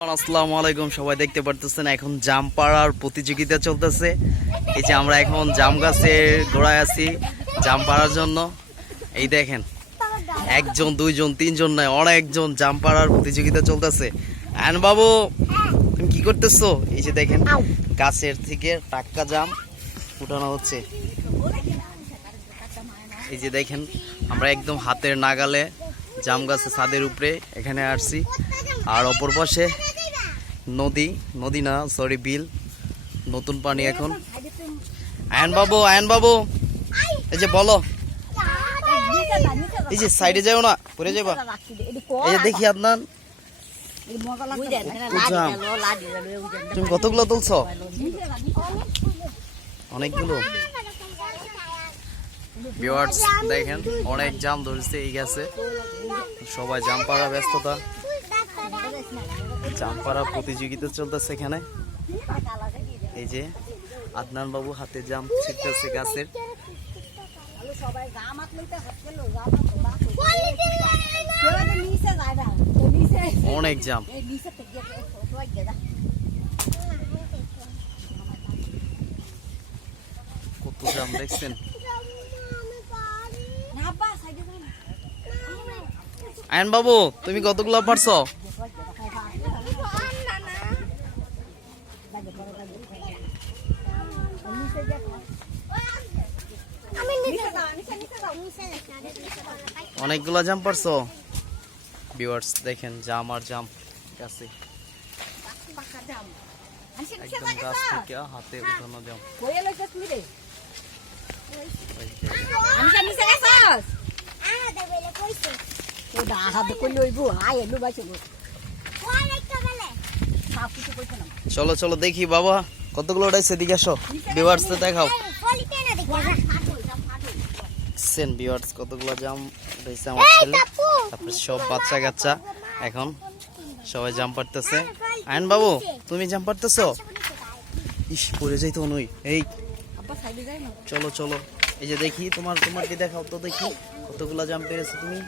আসসালামু আলাইকুম, সবাই দেখতে পারতেছেন, এখন জাম পাড়ার প্রতিযোগিতা চলতেছে। এই যে আমরা এখন জাম গাছের গোড়ায় আছি জাম পাড়ার জন্য। এই দেখেন, একজন, দুইজন, তিনজন নয়, অনেকজন জাম পাড়ার প্রতিযোগিতা চলতেছে। আয়ন বাবু, তুমি কি করতেছো? এই যে দেখেন, গাছের থেকে টাক্কা জাম উঠানো হচ্ছে। এই যে দেখেন, আমরা একদম হাতের নাগালে জাম গাছের ছাদের উপরে এখানে আসছি। আর অপর পাশে নদী নদী না সরি বিল, নতুন পানি এখন। আয়ন বাবু আয়ন বাবু, এই যে বলো। এই যে সাইডে যাও না পরে যাবা। এই যে দেখি আপনার। তুমি কতগুলো তুলছ? অনেকগুলো। দেখেন, অনেক জাম ধরেছে এই গেছে। সবাই জাম পাড়া ব্যস্ততা। জাম পাড়া প্রতিযোগিতা চলতেছে এখানে। এই যে আদনান বাবু হাতে জাম ছিটতেছে গাছের। অনেক জাম। কত জাম দেখছেন? আয়ন বাবু তুমি কতগুলো পারছ? অনেকগুলো জাম পারছ? ভিউয়ার্স দেখেন জাম আর জাম গাছে একদম গাছ থেকে হাতে উঠানো জাম ওই যে। চলো চলো দেখি বাবা কতগুলো উঠাইছে দিকে আসো। ভিউয়ার্স দেখাও। সেন ভিউয়ার্স কতগুলো জাম উঠাইছে আমার ছেলে। তারপরে সব বাচ্চা কাচ্চা এখন সবাই জাম পারতেছে আয়ন বাবু তুমি জাম পারতেছো ইস পড়ে যাইতো নই। এই চলো চলো। এই যে দেখি তোমার তোমার কি দেখাও তো দেখি। কতগুলো জাম পেরেছ তুমি?